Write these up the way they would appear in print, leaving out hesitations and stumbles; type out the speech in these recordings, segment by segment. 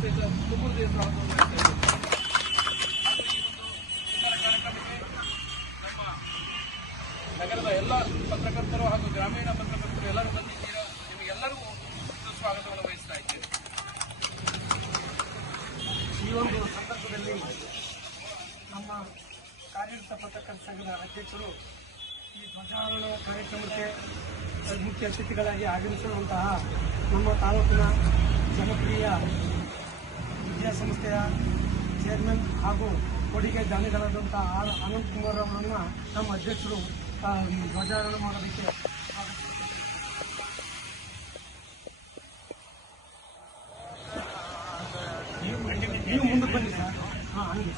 ಸಹಿತ ತುಂಬ ಸ್ವಾಗತವನ್ನು ಮಾಡ್ತಾ ಇದ್ದೇನೆ. ಹಾಗೂ ಈ ಒಂದು ಸುಂದರ ಕಾರ್ಯಕ್ರಮಕ್ಕೆ ನಮ್ಮ ನಗರದ ಎಲ್ಲ ಪತ್ರಕರ್ತರು ಹಾಗೂ ಗ್ರಾಮೀಣ ಪತ್ರಕರ್ತರು ಎಲ್ಲರೂ ಬಂದಿದ್ದೀರಾ. ನಿಮಗೆಲ್ಲರಿಗೂ ಸ್ವಾಗತವನ್ನು ವಹಿಸ್ತಾ ಇದ್ದೇನೆ. ಈ ಒಂದು ಸಂದರ್ಭದಲ್ಲಿ ನಮ್ಮ ಕಾರ್ಯರತ ಪತ್ರಕರ್ತರ ಸಂಘದ ಅಧ್ಯಕ್ಷರು ಈ ಧ್ವಜಾರೋಹಣ ಕಾರ್ಯಕ್ರಮಕ್ಕೆ ಮುಖ್ಯ ಅತಿಥಿಗಳಾಗಿ ಆಗಮಿಸಿರುವಂತಹ ನಮ್ಮ ತಾಲೂಕಿನ ಜನಪ್ರಿಯ ವಿದ್ಯಾಸಂಸ್ಥೆಯ ಚೇರ್ಮನ್ ಹಾಗೂ ಕೊಡುಗೆ ದಾನಿಗಳಾದಂತಹ ಅನಂತಕುಮಾರ್ ಅವರನ್ನು ನಮ್ಮ ಅಧ್ಯಕ್ಷರು ಧ್ವಜಾರೋಹಣ ಮಾಡೋದಕ್ಕೆ ನೀವು ಮುಂದಕ್ಕೆ ಬನ್ನಿ ಸರ್. ಹಾಂ ಹಂಗೆ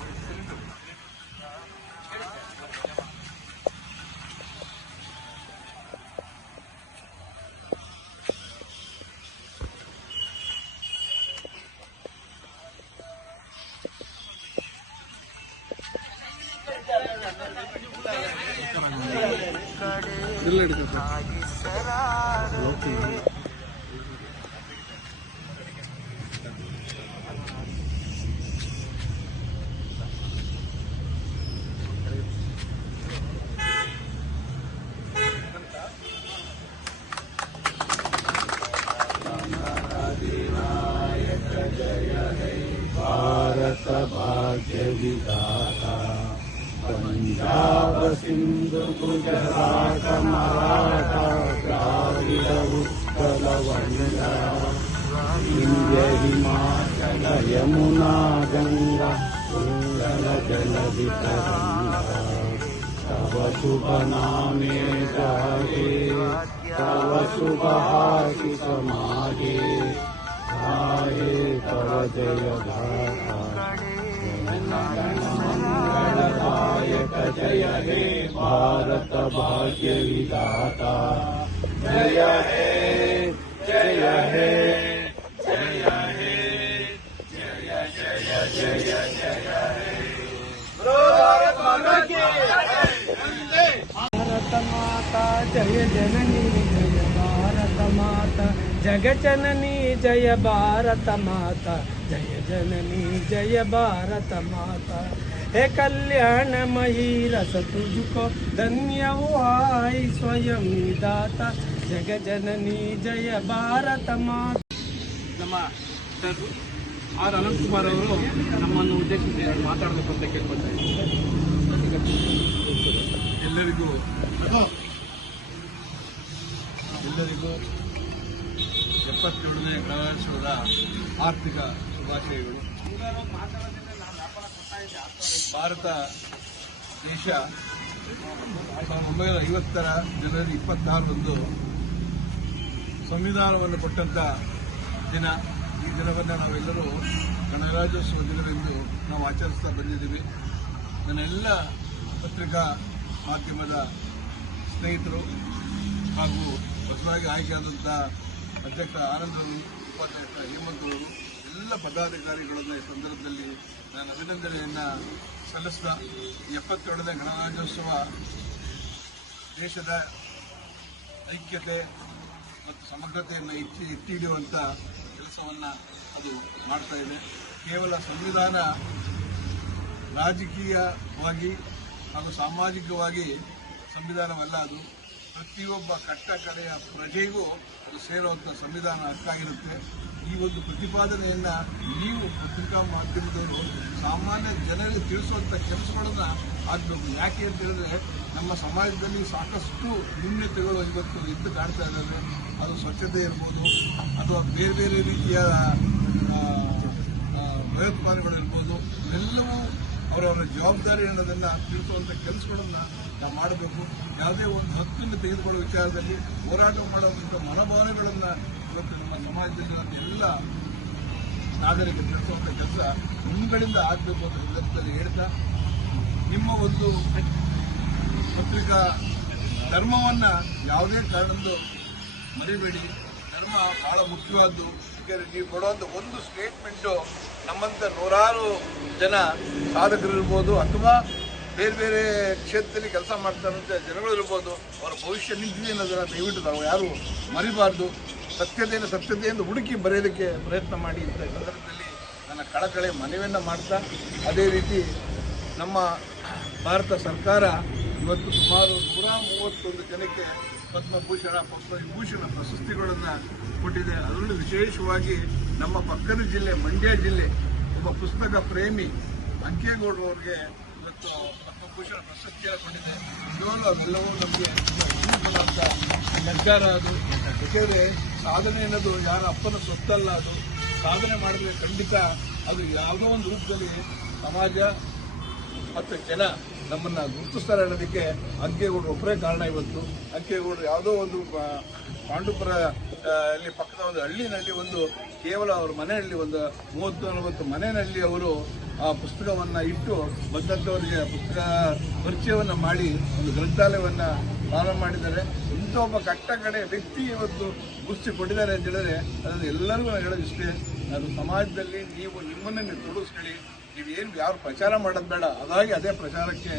भारत भाग्य विधाता पंजाब सिंधु गुजरात मराठा द्राविड उत्कल वंगा विंध्य हिमाचल यमुना गंगा उल्लल जल वितरंगा तव शुभ नामे जागे तव शुभ आशीष मागे गाये तव जय गाथा मंगलदायक जय हे भारत भाग्य विधाता जय हे जय हे जय हे जय जय जय जय हे भारत माता की भारत माता जय जननी जय भारत माता जगजननी जय भारत माता जय जननी जय भारत माता हे कल्याणमयी रस तुझको धन्य हुआई स्वयं दाता जगजननी जय भारत माता. ನಮ್ಮ ಸರ್ ಆರ್ ಅನಂತಕುಮಾರ್ ಅವರು ನಮ್ಮನ್ನು ಉದ್ದೇಶಿಸಿ ಮಾತಾಡಬೇಕು ಅಂತ ಕೇಳ್ಕೊಳ್ತಾ ಇದ್ದೀನಿ. ಎಲ್ಲರಿಗೂ 72ನೇ ಗಣರಾಜ್ಯೋತ್ಸವದ ಆರ್ಥಿಕ ಶುಭಾಶಯಗಳು. ಭಾರತ ದೇಶ 1950ರ ಜನವರಿ 26ರಂದು ಸಂವಿಧಾನವನ್ನು ಕೊಟ್ಟಂತ ದಿನ. ಈ ದಿನವನ್ನು ನಾವೆಲ್ಲರೂ ಗಣರಾಜ್ಯೋತ್ಸವ ದಿನವೆಂದು ನಾವು ಆಚರಿಸ್ತಾ ಬಂದಿದ್ದೀವಿ. ನನ್ನೆಲ್ಲ ಪತ್ರಿಕಾ ಮಾಧ್ಯಮದ ಸ್ನೇಹಿತರು ಹಾಗೂ ಹೊಸದಾಗಿ ಆಯ್ಕೆಯಾದಂಥ ಅಧ್ಯಕ್ಷ ಆನಂದರು, ಉಪಾಧ್ಯಕ್ಷ ಹೇಮಂತ್ ಅವರು, ಎಲ್ಲ ಪದಾಧಿಕಾರಿಗಳನ್ನು ಈ ಸಂದರ್ಭದಲ್ಲಿ ನಾನು ಅಭಿನಂದನೆಯನ್ನು ಸಲ್ಲಿಸ್ತಾ 72ನೇ ಗಣರಾಜ್ಯೋತ್ಸವ ದೇಶದ ಐಕ್ಯತೆ ಮತ್ತು ಸಮಗ್ರತೆಯನ್ನು ಎತ್ತಿ ಹಿಡಿಯುವಂಥ ಕೆಲಸವನ್ನು ಅದು ಮಾಡ್ತಾ ಇದೆ. ಕೇವಲ ಸಂವಿಧಾನ ರಾಜಕೀಯವಾಗಿ ಹಾಗೂ ಸಾಮಾಜಿಕವಾಗಿ ಸಂವಿಧಾನವಲ್ಲ, ಅದು ಪ್ರತಿಯೊಬ್ಬ ಕಟ್ಟ ಕಡೆಯ ಪ್ರಜೆಗೂ ಅದು ಸೇರುವಂಥ ಸಂವಿಧಾನ ಹಕ್ಕಾಗಿರುತ್ತೆ. ಈ ಒಂದು ಪ್ರತಿಪಾದನೆಯನ್ನು ನೀವು ಪತ್ರಿಕಾ ಮಾಧ್ಯಮದವರು ಸಾಮಾನ್ಯ ಜನರಿಗೆ ತಿಳಿಸುವಂಥ ಕೆಲಸಗಳನ್ನು ಆಗಬೇಕು. ಯಾಕೆ ಅಂತ ಹೇಳಿದ್ರೆ ನಮ್ಮ ಸಮಾಜದಲ್ಲಿ ಸಾಕಷ್ಟು ನ್ಯೂನ್ಯತೆಗಳು ಇವತ್ತು ಎದ್ದು ಕಾಣ್ತಾ ಇದ್ದಾವೆ. ಅದು ಸ್ವಚ್ಛತೆ ಇರ್ಬೋದು ಅಥವಾ ಬೇರೆ ಬೇರೆ ರೀತಿಯ ಭಯೋತ್ಪಾದನೆಗಳಿರ್ಬೋದು, ಇವೆಲ್ಲವೂ ಅವರವರ ಜವಾಬ್ದಾರಿ ಅನ್ನೋದನ್ನು ತಿಳಿಸುವಂಥ ಕೆಲಸಗಳನ್ನು ನಾವು ಮಾಡಬೇಕು. ಯಾವುದೇ ಒಂದು ಹಕ್ಕನ್ನು ತೆಗೆದುಕೊಳ್ಳುವ ವಿಚಾರದಲ್ಲಿ ಹೋರಾಟ ಮಾಡುವಂಥ ಮನೋಭಾವನೆಗಳನ್ನು ಇವತ್ತು ನಮ್ಮ ಸಮಾಜದಲ್ಲಿ ಎಲ್ಲ ನಾಗರಿಕರು ತಿಳಿಸುವಂಥ ಕೆಲಸ ನಿಮ್ಮಗಳಿಂದ ಆಗಬೇಕು ಅಂತ ಸಂದರ್ಭದಲ್ಲಿ ಹೇಳ್ತಾ, ನಿಮ್ಮ ಒಂದು ಪತ್ರಿಕಾ ಧರ್ಮವನ್ನು ಯಾವುದೇ ಕಾರಣದ್ದು ಮರಿಬೇಡಿ. ಧರ್ಮ ಬಹಳ ಮುಖ್ಯವಾದ್ದು. ಯಾಕೆಂದರೆ ನೀವು ಕೊಡುವಂಥ ಒಂದು ಸ್ಟೇಟ್ಮೆಂಟು ನಮ್ಮಂಥ ನೂರಾರು ಜನ ಸಾಧಕರಿರ್ಬೋದು ಅಥವಾ ಬೇರೆ ಬೇರೆ ಕ್ಷೇತ್ರದಲ್ಲಿ ಕೆಲಸ ಮಾಡ್ತಾರಂಥ ಜನಗಳು ಇರ್ಬೋದು, ಅವರ ಭವಿಷ್ಯ ನಿಂತಿದೆ ಅನ್ನೋದನ್ನು ದಯವಿಟ್ಟು ನಾವು ಯಾರು ಮರಿಬಾರ್ದು. ಸತ್ಯತೆಯನ್ನು ಹುಡುಕಿ ಬರೆಯೋದಕ್ಕೆ ಪ್ರಯತ್ನ ಮಾಡಿ. ಇಂಥ ಸಂದರ್ಭದಲ್ಲಿ ನನ್ನ ಕಳಕಳಿ ಮನವಿಯನ್ನು ಮಾಡ್ತಾ, ಅದೇ ರೀತಿ ನಮ್ಮ ಭಾರತ ಸರ್ಕಾರ ಇವತ್ತು ಸುಮಾರು 131 ಜನಕ್ಕೆ ಪದ್ಮಭೂಷಣ ಪದ್ಮವಿಭೂಷಣ ಪ್ರಶಸ್ತಿಗಳನ್ನು ಕೊಟ್ಟಿದೆ. ಅದರಲ್ಲೂ ವಿಶೇಷವಾಗಿ ನಮ್ಮ ಪಕ್ಕದ ಜಿಲ್ಲೆ ಮಂಡ್ಯ ಜಿಲ್ಲೆ ಒಬ್ಬ ಪುಸ್ತಕ ಪ್ರೇಮಿ ಅಂಕೇಗೌಡರು ಅವರಿಗೆ ಇವತ್ತು ಪದ್ಮಭೂಷಣ ಪ್ರಶಸ್ತಿಯನ್ನು ಕೊಟ್ಟಿದೆ. ನಿಜವಾಗ್ಲೂ ಅದೆಲ್ಲವೂ ನಮಗೆ ಕೊಡುವಂಥ ನಿರ್ಧಾರ ಅದು. ಯಾಕೆಂದರೆ ಸಾಧನೆ ಅನ್ನೋದು ಯಾರ ಅಪ್ಪನ ಸೊತ್ತಲ್ಲ. ಅದು ಸಾಧನೆ ಮಾಡಿದ್ರೆ ಖಂಡಿತ ಅದು ಯಾವುದೋ ಒಂದು ರೂಪದಲ್ಲಿ ಸಮಾಜ ಮತ್ತು ಜನ ನಮ್ಮನ್ನು ಗುರುತಿಸ್ತಾರೆ ಅನ್ನೋದಕ್ಕೆ ಅಂಕೇಗೌಡರು ಒಬ್ಬರೇ ಕಾರಣ. ಇವತ್ತು ಅಂಕೇಗೌಡರು ಯಾವುದೋ ಒಂದು ಪಾಂಡುಪುರ ಅಲ್ಲಿ ಪಕ್ಕದ ಒಂದು ಹಳ್ಳಿನಲ್ಲಿ ಒಂದು ಕೇವಲ ಅವ್ರ ಮನೆಯಲ್ಲಿ ಒಂದು 30-40 ಮನೆಯಲ್ಲಿ ಅವರು ಆ ಪುಸ್ತಕವನ್ನು ಇಟ್ಟು ಬಂದಂಥವರಿಗೆ ಪುಸ್ತಕ ಪರಿಚಯವನ್ನು ಮಾಡಿ ಒಂದು ಗ್ರಂಥಾಲಯವನ್ನು ಪ್ರಾರಂಭ ಮಾಡಿದ್ದಾರೆ. ಇಂಥ ಒಬ್ಬ ಕಟ್ಟಕಡೆ ವ್ಯಕ್ತಿ ಇವತ್ತು ಗುರುತಿಸಿ ಕೊಟ್ಟಿದ್ದಾರೆ ಅಂತ ಹೇಳಿದ್ರೆ ಅದನ್ನು ಎಲ್ಲರಿಗೂ ನಾನು ಹೇಳೋದು ಇಷ್ಟೇ. ಅದು ಸಮಾಜದಲ್ಲಿ ನೀವು ನಿಮ್ಮನ್ನೇ ನೀವು ತೊಡಗಿಸ್ಕೊಳ್ಳಿ. ನೀವೇನು ಯಾರು ಪ್ರಚಾರ ಮಾಡೋದು ಬೇಡ, ಅದಾಗಿ ಅದೇ ಪ್ರಚಾರಕ್ಕೆ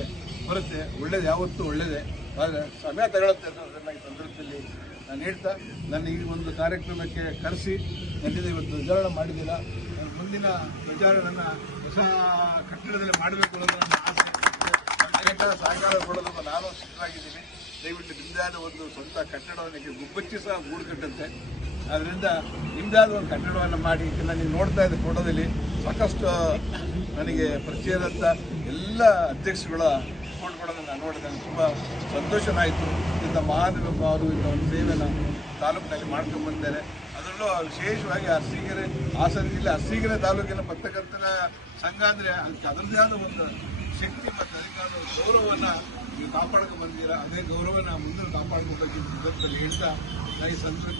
ಬರುತ್ತೆ. ಒಳ್ಳೇದು ಯಾವತ್ತೂ ಒಳ್ಳೇದೇ, ಆದರೆ ಸಮಯ ತಗೊಳುತ್ತೆ ಅನ್ನೋದನ್ನು ಈ ಸಂದರ್ಭದಲ್ಲಿ ನಾನು ಹೇಳ್ತಾ, ನನ್ನ ಈ ಒಂದು ಕಾರ್ಯಕ್ರಮಕ್ಕೆ ಕರೆಸಿ ನನ್ನಿಂದ ಇವತ್ತು ಧ್ವಜಾರೋಹಣ ಮಾಡಿದ್ದೀರಾ. ಮುಂದಿನ ಧ್ವಜಾರೋಹಣ ಹೊಸ ಕಟ್ಟಡದಲ್ಲಿ ಮಾಡಬೇಕು ಅನ್ನೋದು ನನ್ನ ಆಸೆ. ಸಹಕಾರ ಕೊಡೋದನ್ನು ನಾನು ಸಿದ್ಧವಾಗಿದ್ದೀನಿ. ದಯವಿಟ್ಟು ನಿಮ್ಮದಾದ ಒಂದು ಸ್ವಂತ ಕಟ್ಟಡವನ್ನು ಗುಬ್ಬಚ್ಚಿ ಸಹ ಗೂಡು ಕಟ್ಟುತ್ತೆ. ಅದರಿಂದ ನಿಮ್ಮದಾದ ಒಂದು ಕಟ್ಟಡವನ್ನು ಮಾಡಿ. ನಾನು ನೋಡ್ತಾ ಇದ್ದೆ ಫೋಟೋದಲ್ಲಿ ಸಾಕಷ್ಟು ನನಗೆ ಪರಿಚಯದಂಥ ಎಲ್ಲ ಅಧ್ಯಕ್ಷರುಗಳ ಫೋಟೋಗಳನ್ನು ನಾನು ನೋಡಿದೆ. ನನಗೆ ತುಂಬ ಸಂತೋಷವಾಯಿತು. ಇಂಥ ಮಹಾನುಭಾವರು ಇಂಥ ಒಂದು ಸೇವೆಯನ್ನು ತಾಲೂಕಿನಲ್ಲಿ ಮಾಡ್ಕೊಂಡು ಬಂದಿದ್ದಾರೆ. ಅದರಲ್ಲೂ ವಿಶೇಷವಾಗಿ ಅರಸೀಕೆರೆ ಹಾಸನ ಜಿಲ್ಲೆ ಅರಸೀಕೆರೆ ತಾಲೂಕಿನ ಪತ್ರಕರ್ತರ ಸಂಘ ಅಂದರೆ ಅದಕ್ಕೆ ಅದರದ್ದೇ ಆದ ಒಂದು ಶಕ್ತಿ ಮತ್ತು ಅದಕ್ಕಾದ ಗೌರವವನ್ನು ನೀವು ಕಾಪಾಡ್ಕೊಂಡು ಬಂದಿದ್ದೀರಾ. ಅದೇ ಗೌರವನ ಮುಂದೆ ಕಾಪಾಡ್ಕೋಬೇಕು ಸಂದರ್ಭದಲ್ಲಿ ಹೇಳ್ತಾ ಈ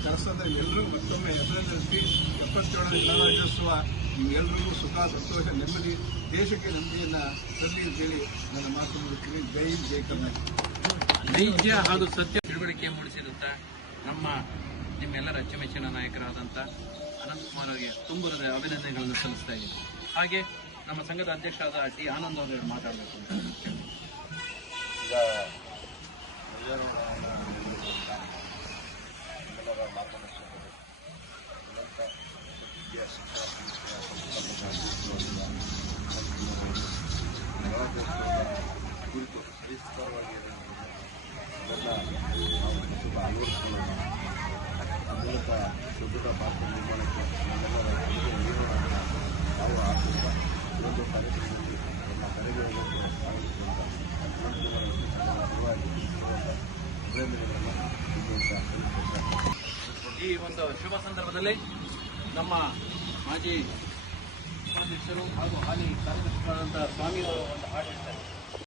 ಕೆಲಸದಲ್ಲಿ ಎಲ್ಲರಿಗೂ ಮತ್ತೊಮ್ಮೆ ಅಭಿನಂದಿಸಿ 77ನೇ ಗಣರಾಜ್ಯೋತ್ಸವ ನಿಮ್ಗೆಲ್ಲರಿಗೂ ಸುಖ, ಸಂತೋಷ, ನೆಮ್ಮದಿ, ದೇಶಕ್ಕೆ ನೆಮ್ಮದಿಯನ್ನು ತರಲಿ ಅಂತೇಳಿ ನನ್ನ ಮಾತು ಮುಗಿಸ್ತೀನಿ. ಜೈ ಜೈ ಕರ್ನಾಟಕ. ನೈಜ ಹಾಗೂ ಸತ್ಯ ತಿಳುವಳಿಕೆ ಮೂಡಿಸಿದಂಥ ನಿಮ್ಮೆಲ್ಲರ ಅಚ್ಚುಮೆಚ್ಚಿನ ನಾಯಕರಾದಂಥ ಅನಂತಕುಮಾರ್ ಅವರಿಗೆ ತುಂಬ ಅಭಿನಂದನೆಗಳನ್ನು ಸಲ್ಲಿಸ್ತಾ ಇದ್ದೀನಿ. ಹಾಗೆ ನಮ್ಮ ಸಂಘದ ಅಧ್ಯಕ್ಷರಾದ ಟಿ ಆನಂದ್ ಅವರು ಮಾತಾಡಬೇಕು ಅಂತ. ಕುರಿತು ಸವಿಸ್ತಾರವಾಗಿ ಅದನ್ನು ನಾವು ತುಂಬ ಅಳವಡಿಸಿಕೊಳ್ಳೋಣ. ಆ ಮೂಲಕ ಸುದೃಢ ಭಾರತ ನಿರ್ಮಾಣಕ್ಕೆ ನಮ್ಮೆಲ್ಲರ ಕೊಡುಗೆ ನೀಡೋಣ ಅಂತ ನಾವು ಆಶಿಸುವ ಇದೊಂದು ಕಾರ್ಯಕ್ರಮದಲ್ಲಿ ನಮ್ಮ ಕರೆಗಳನ್ನು ಭಾಗವಹಿಸುವಂಥ ಪರವಾಗಿ ಅಭಿನಂದನೆಗಳನ್ನು ಈ ಒಂದು ಶುಭ ಸಂದರ್ಭದಲ್ಲಿ ನಮ್ಮ ಮಾಜಿ ಅಧ್ಯಕ್ಷರು ಹಾಗೂ ಹಾಲಿ ಕಾರ್ಯದರ್ಶಿಗಳಾದಂಥ ಸ್ವಾಮಿಯವರು ಒಂದು ಹಾಡು ಹೇಳ್ತಾರೆ.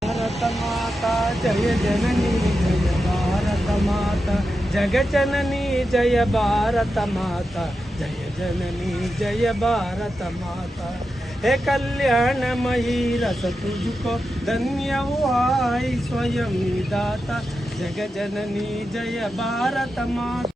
ಭಾರತ ಮಾತಾ ಜಯ ಜನನಿ ಜಯ ಭಾರತ ಮಾತಾ ಜಗ ಜನನಿ ಜಯ ಭಾರತ ಮಾತಾ ಜಯ ಜನನಿ ಜಯ ಭಾರತ ಮಾತಾ हे कल्याणमयी रस तुझको धन्य हुआ स्वयं दाता जग जननी जय भारत माता.